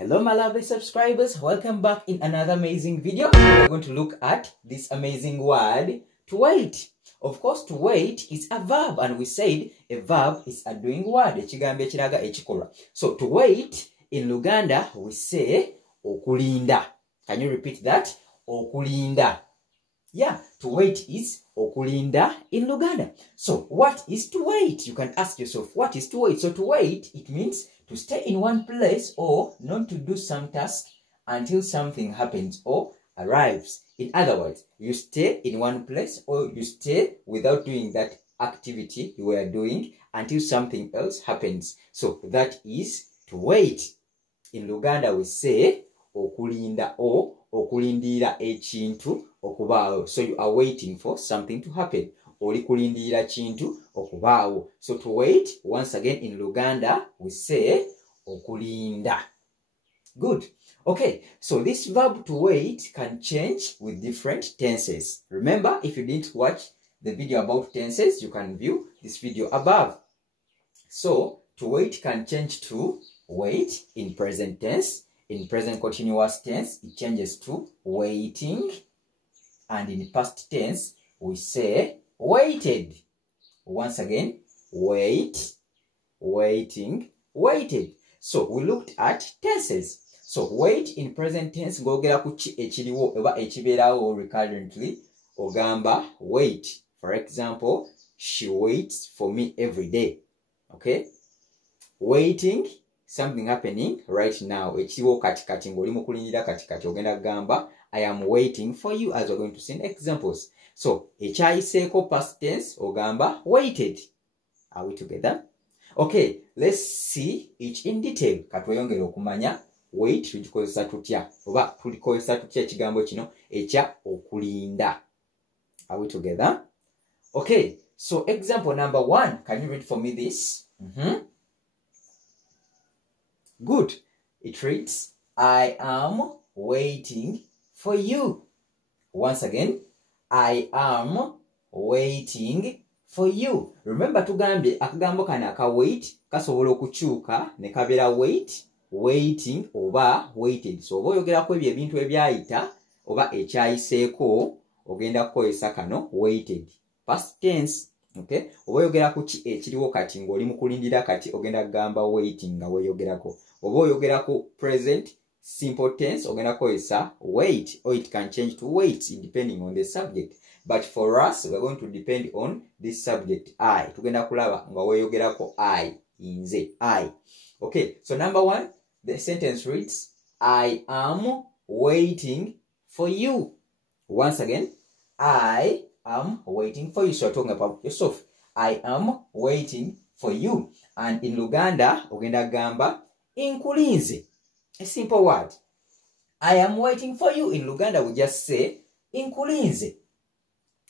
Hello my lovely subscribers, welcome back in another amazing video. We're going to look at this amazing word, to wait. Of course, to wait is a verb, and we said a verb is a doing word. So to wait in Luganda we say okulinda. Can you repeat that? Okulinda. Yeah, to wait is okulinda in Luganda. So what is to wait? You can ask yourself, what is to wait? So to wait, it means to stay in one place or not to do some task until something happens or arrives. In other words, you stay in one place or you stay without doing that activity you were doing until something else happens. So that is to wait. In Luganda we say okulinda or okulindira ekintu okubaawo. So you are waiting for something to happen. Oli kulindira kintu okubaawo. So to wait, once again in Luganda, we say okulinda. Good. Okay, so this verb to wait can change with different tenses. Remember, if you didn't watch the video about tenses, you can view this video above. So to wait can change to wait in present tense. In present continuous tense, it changes to waiting. And in past tense, we say waited. Once again, wait, waiting, waited. So we looked at tenses. So wait in present tense, ngogera kuchi echiriwo eba echiberawo recurrently, ogamba wait. For example, she waits for me every day. Okay? Waiting, something happening right now. Echiriwo katikati ngoli mukulindira katikati ogenda gamba I am waiting for you, as we're going to see in examples. So, ekyayiseko past tense, ogamba waited. Are we together? Okay, let's see each in detail. Katweyongere okumanya wait tugikozesa tutya oba tulikozesa tutya ekigambo kino ekya okulinda. Are we together? Okay, so example number 1. Can you read for me this? Good. It reads, I am waiting for you. Once again, I am waiting for you. Remember tugambye akagambo kana aka wait kasobola okukyuka ne kabera wait, waiting oba waited. So oba oyogerako ebyo ebintu ebyayita oba ekyayiseeko ogenda kukozesa kano waited. Past tense, okay? Oba oyogerako ki ekiriwo kati ng'oli mu kulindira kati ogenda kugamba waiting nga weeyogerako. Oba oyogerako present simple tense, ogenda kukozesa wait, or it can change to wait depending on the subject. But for us, we're going to depend on this subject, I. Tugenda kulaba nga weeyogerako I, inze, I. Okay, so number 1, the sentence reads, I am waiting for you. Once again, I am waiting for you. So you're talking about yourself. I am waiting for you. And in Luganda, ogenda gamba inkulinze. A simple word. I am waiting for you. In Luganda, we just say inkulinze.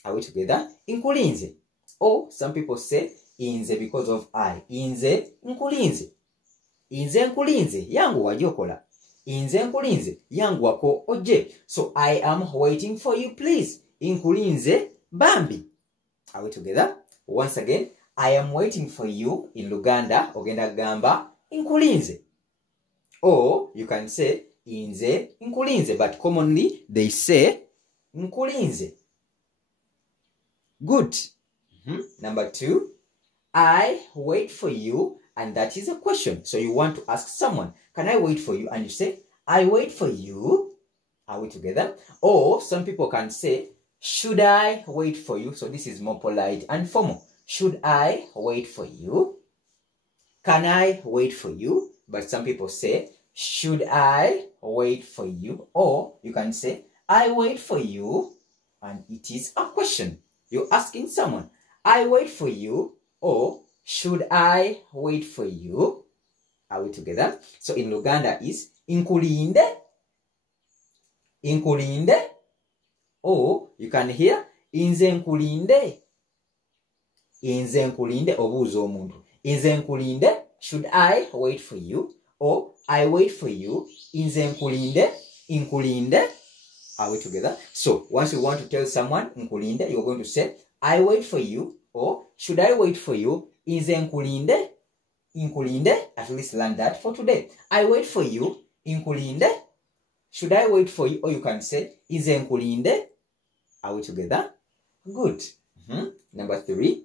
Are we together? Inkulinze. Or some people say inze because of I. Inze nkulinze. Inze nkulinze. Yangu wajokola. Inze nkulinze. Yangu wako oje. So I am waiting for you, please. Inkulinze bambi. Are we together? Once again, I am waiting for you. In Luganda, ogenda gamba inkulinze. Or you can say inze nkulinze, but commonly they say nkulinze. Good. Number 2, I wait for you, and that is a question. So you want to ask someone, can I wait for you? And you say, I wait for you. Are we together? Or some people can say, should I wait for you? So this is more polite and formal. Should I wait for you? Can I wait for you? But some people say, should I wait for you? Or you can say, I wait for you, and it is a question. You're asking someone, I wait for you, or should I wait for you? Are we together? So in Luganda is inkulinde, inkulinde, or you can hear inze nkulinde, inze nkulinde obuuza omuntu. Inze nkulinde, should I wait for you? Or I wait for you, inze nkulinde, inkulinde. Are we together? So once you want to tell someone nkulinde, you're going to say, I wait for you, or should I wait for you, inze nkulinde, inkulinde. At least learn that for today. I wait for you, Inkulinde. Should I wait for you? Or you can say, Inze nkulinde. Are we together? Good. Number 3.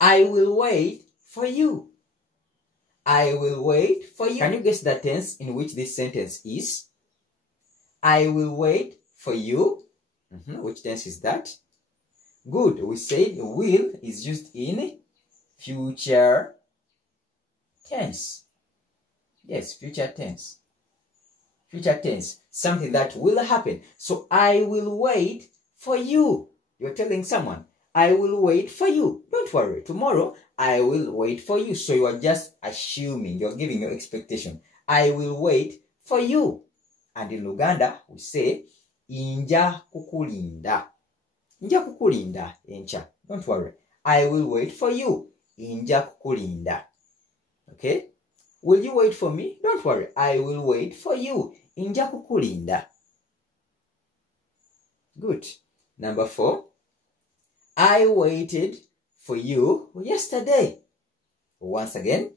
I will wait for you. I will wait for you. Can you guess the tense in which this sentence is? I will wait for you. Which tense is that? Good. We said will is used in future tense. Yes, future tense. Future tense. Something that will happen. So I will wait for you. You're telling someone, I will wait for you. Don't worry. Tomorrow, I will wait for you. So you are just assuming. You're giving your expectation. I will wait for you. And in Luganda, we say, Inja kukulinda. Inja kukulinda, encha. Don't worry. I will wait for you. Inja kukulinda. Okay? Will you wait for me? Don't worry. I will wait for you. Inja kukulinda. Good. Number 4. I waited for you yesterday. Once again.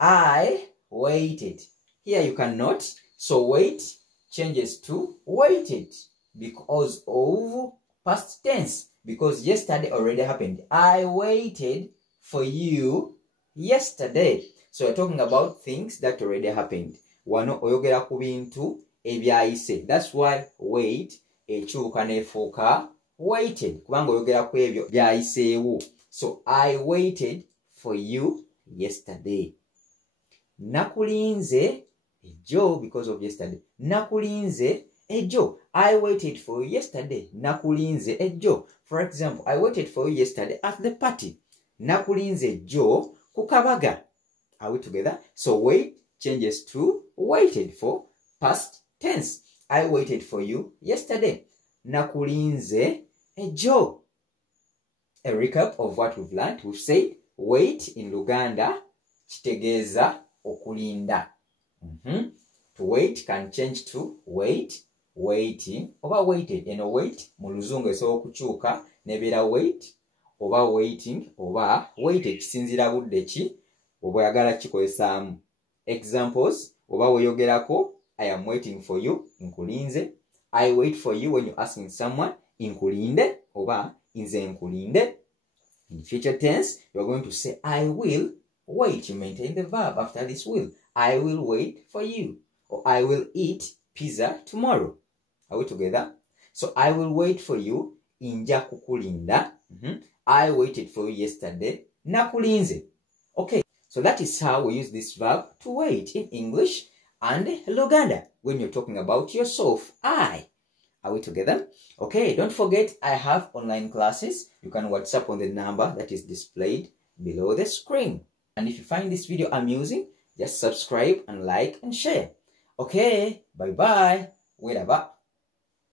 I waited. Here you cannot. So wait changes to waited because of past tense. Because yesterday already happened. I waited for you yesterday. So we're talking about things that already happened. Wano oyogera ku bintu ebyayise. That's why wait ekyuka nefuuka waited. Kubanga oyogera ku ebyo byayiseewo. So I waited for you yesterday. Nakulinze ejo because of yesterday. Nakulinze ejo. I waited for you yesterday. Nakulinze ejo. For example, I waited for you yesterday at the party. Nakulinze ejo kukabaga. Are we together? So wait changes to waited for past tense. I waited for you yesterday. Nakulinze ejo. A recap of what we've learned. We've said wait in Luganda kitegeeza okulinda. To wait can change to wait, waiting, oba waited. Eno wait mu Luzungu esobola okukyuka nebeera wait, oba waiting, oba waited kisinziira budde ki oba oyagala kikozesaamu. Examples, oba weyogerako, I am waiting for you, nkulinze. I wait for you when you're asking someone, nkulinde, oba nze nkulinde. In future tense, you're going to say, I will wait. You maintain the verb after this will. I will wait for you. Or I will eat pizza tomorrow. Are we together? So I will wait for you. Inja kukulinda. I waited for you yesterday. Nakulinze. Okay. So that is how we use this verb to wait in English and Luganda when you're talking about yourself. I. Are we together? Okay, don't forget I have online classes. You can WhatsApp on the number that is displayed below the screen. And if you find this video amusing, just subscribe and like and share. Okay, bye-bye. Wait about.